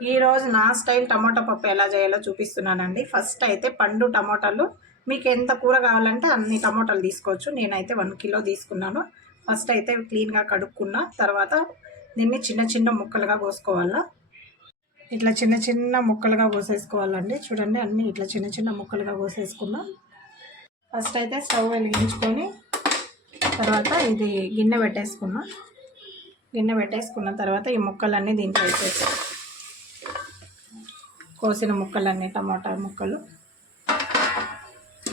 ఈరోజు నా స్టైల్ టమాటా పప్పు ఎలా చేయాలో చూపిస్తున్నానండి. ఫస్ట్ అయితే పండు టమాటాలు మీకు ఎంత కూర కావాలంటే అన్ని టమాటాలు తీసుకోవచ్చు. నేనైతే 1 కిలో తీసుకున్నాను. ఫస్ట్ అయితే క్లీన్గా కడుక్కున్న తర్వాత దీన్ని చిన్న చిన్న ముక్కలుగా కోసుకోవాలా. ఇట్లా చిన్న చిన్న ముక్కలుగా కోసేసుకోవాలండి. చూడండి అన్నీ ఇట్లా చిన్న చిన్న ముక్కలుగా కోసేసుకున్నా. ఫస్ట్ అయితే స్టవ్ వెలిగించుకొని తర్వాత ఇది గిన్నె పెట్టేసుకున్న తర్వాత ఈ ముక్కలన్నీ దీంట్లో వేసేసి కోసిన ముక్కలన్నీ టమాటా ముక్కలు.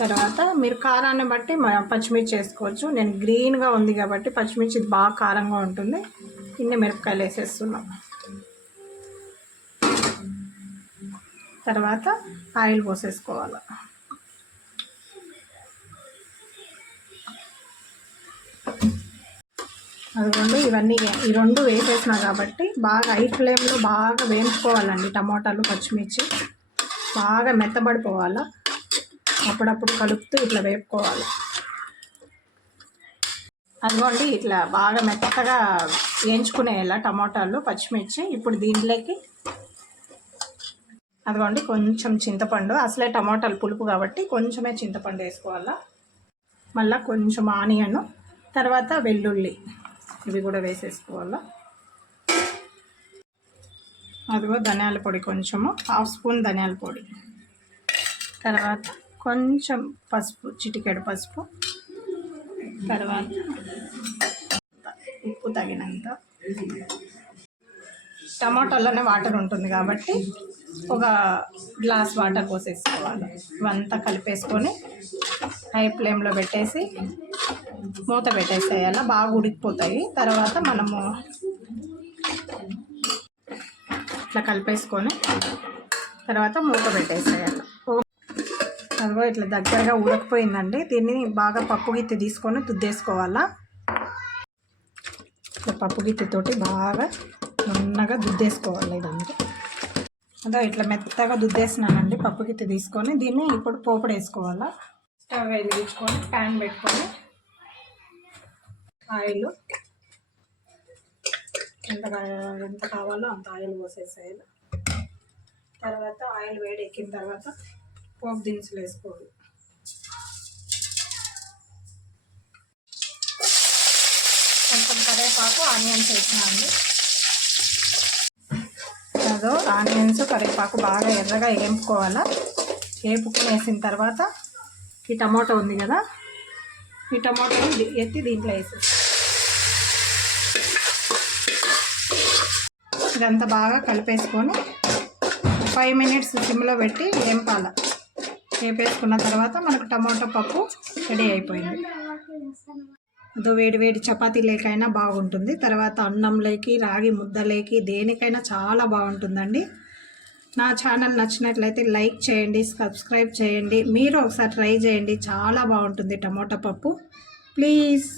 తర్వాత మీరు కారాన్ని బట్టి పచ్చిమిర్చి వేసుకోవచ్చు. నేను గ్రీన్గా ఉంది కాబట్టి పచ్చిమిర్చి బాగా కారంగా ఉంటుంది. ఇన్ని మిరపకాయలు వేసేస్తున్నాం. తర్వాత ఆయిల్ పోసేసుకోవాలి. అదిగోండి ఇవన్నీ ఈ రెండు వేసేసినా కాబట్టి బాగా హై ఫ్లేమ్లో బాగా వేయించుకోవాలండి. టమాటాలు పచ్చిమిర్చి బాగా మెత్తబడిపోవాలా. అప్పుడప్పుడు కలుపుతూ ఇట్లా వేపుకోవాలి. అదిగోండి ఇట్లా బాగా మెత్తగా వేయించుకునేలా టమాటాలు పచ్చిమిర్చి. ఇప్పుడు దీంట్లోకి అదిగోండి కొంచెం చింతపండు, అసలే టమాటాలు పులుపు కాబట్టి కొంచెమే చింతపండు వేసుకోవాలా. మళ్ళీ కొంచెం ఆనియన్, తర్వాత వెల్లుల్లి ఇవి కూడా వేసేసుకోవాలా. అదిగో ధనియాల పొడి కొంచెము, 1/2 స్పూన్ ధనియాల పొడి, తర్వాత కొంచెం పసుపు, చిటికెడు పసుపు, తర్వాత ఉప్పు తగినంత. టమాటాలోనే వాటర్ ఉంటుంది కాబట్టి ఒక గ్లాస్ వాటర్ పోసేసుకోవాలి. ఇవంతా కలిపేసుకొని హై ఫ్లేమ్లో పెట్టేసి మూత పెట్టేసేయాలి. బాగా ఉడికిపోతాయి. తర్వాత మనము ఇట్లా కలిపేసుకొని తర్వాత మూత పెట్టేసేయాలి. అదిగో ఇట్లా దగ్గరగా ఉడకపోయిందండి. దీన్ని బాగా పప్పు గిత్తి తీసుకొని దుద్దేసుకోవాలా. ఇట్లా పప్పు గిత్తితోటి బాగా నున్నగా దుద్దేసుకోవాలి. ఇదంతా అదో ఇట్లా మెత్తగా దుద్దేసినానండి. పప్పు గిత్తి తీసుకొని దీన్ని ఇప్పుడు పోపుడు వేసుకోవాలా. స్టవ్ వెలిగించుకొని ప్యాన్ పెట్టుకొని ఆయిల్ ఎంత కావాలో అంత ఆయిల్ పోసేసేయాలి. తర్వాత ఆయిల్ వేడెక్కిన తర్వాత పోపు దినుసులు వేసుకోవాలి. కొంచెం కరివేపాకు, ఆనియన్స్ వేసినాండి. అదో ఆనియన్స్ కరివేపాకు బాగా ఎర్రగా వేపుకోవాలా. వేసిన తర్వాత ఈ టమాటో ఉంది కదా, ఈ టమాటోని ఎత్తి దీంట్లో వేసేసి ఇదంతా బాగా కలిపేసుకొని 5 మినిట్స్ సిమ్లో పెట్టి వేపేసుకున్న తర్వాత మనకు టమాటో పప్పు రెడీ అయిపోయింది. అది వేడి వేడి చపాతీ లేకైనా బాగుంటుంది. తర్వాత అన్నంలోకి, రాగి ముద్దలేకి, దేనికైనా చాలా బాగుంటుందండి. నా ఛానల్ నచ్చినట్లయితే లైక్ చేయండి, సబ్స్క్రైబ్ చేయండి. మీరు ఒకసారి ట్రై చేయండి, చాలా బాగుంటుంది టమాటా పప్పు. ప్లీజ్.